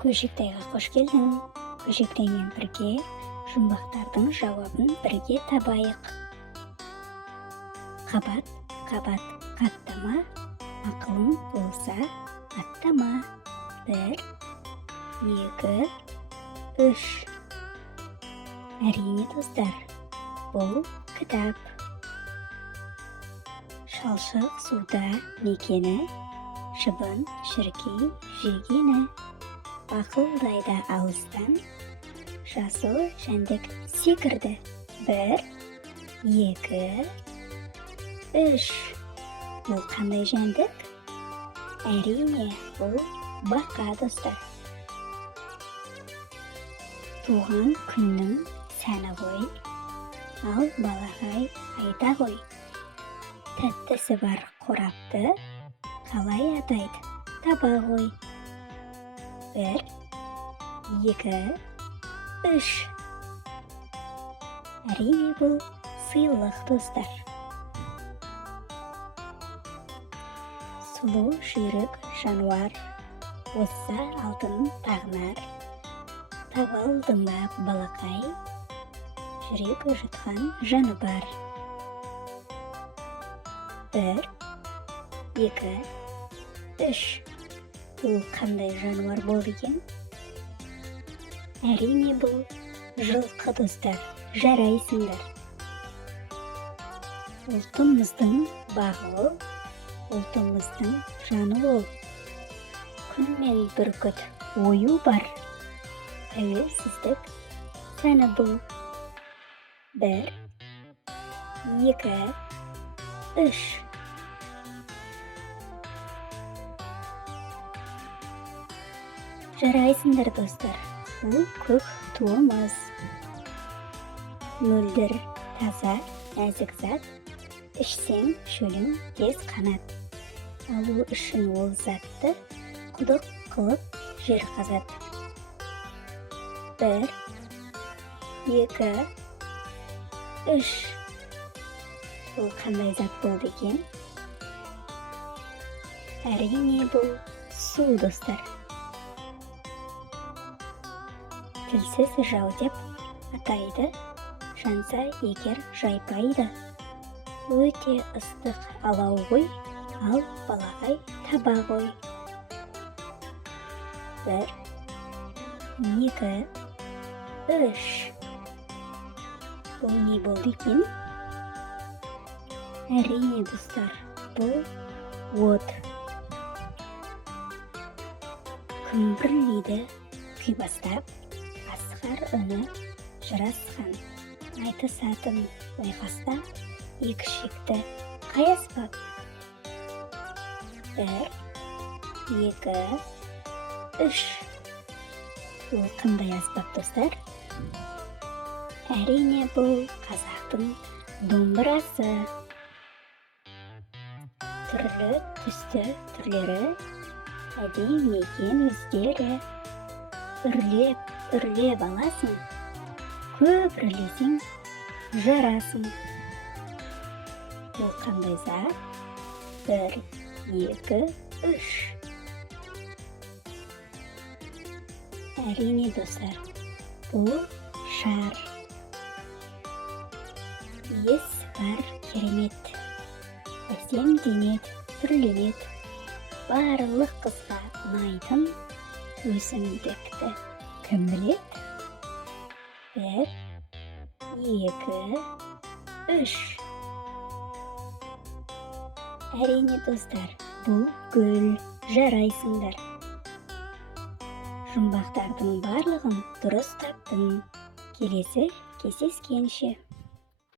Көшіктайға қош келдің. Көшіктаймен бірге жұмбақтардың жауабын бірге табайық. Қабат, қабат, қаттама, ақылың болса, аттама. 1, 2, 3. Әрине, достар, бұл кітап. Шалшық суда мекені, шыбын шіркей жегені. Ақылдайды алыстан, жасыл жәндік секірді. 1, 2, 3. Бұл қандай жәндік? Әрине, бұл бақа, достар. Туған күннің сәні ғой, ал балағай айта ғой. Тәттісі бар қорапты қалай атайды? Таба ғой. 1, 2, 3. Әрине, бұл сыйлық, достар. Сұлу жүйрік жануар, осы алтын тағнар. Таба алдың ба, балақай, жүрек жұтқан жаны бар. 1, 2, 3. Бұл қандай жануар болды екен? Әрине, бұл жылқы, достар. Жарайсыңдар. Ұлтымыздың бағы ол, ұлтымыздың жаны ол. Күн мен бүркіт ойу бар, тәуелсіздік сәні бұл. 1, 2, 3. Жарайсыңдар, достар. Бұл көк туымыз. Мөлдір, таза, нәзік зат. Ішсең шөлің тез қанат. Алу үшін ол затты құдық қылып жер қазат. 1, 2, 3. Бұл қандай зат болды екен? Әрине, бұл су, достар. Тілсіз жау деп атайды, жанса егер жайпайды. Өте ыстық алау ғой, ал балағай таба ғой. 1, 2, 3. Бұл не болды екен? Әрине, достар, бұл от. Күмбірлейді күй бастап, асқар үні жарасқан. Айтысатын ойқаста екі шекті қай аспап? 1, 2, 3. Бұл қандай аспап, достар? Әрине, бұл қазақтың домбырасы. Түрлі түсті түрлері, әдемі екен өздері. Үрлеп аласың, көп үрлесең жарасың. Бұл қандай зат? 1, 2, 3. Әрине, достар, бұл шар. Ес бар керемет, әсемденет, түрленет. Барлық қызға ұнайтын өсімдікті кім білет? 1, 2, 3. Әрине, достар, бұл гүл. Жарайсыңдар. Жұмбақтардың барлығын дұрыс таптың. Келесі кездескенше.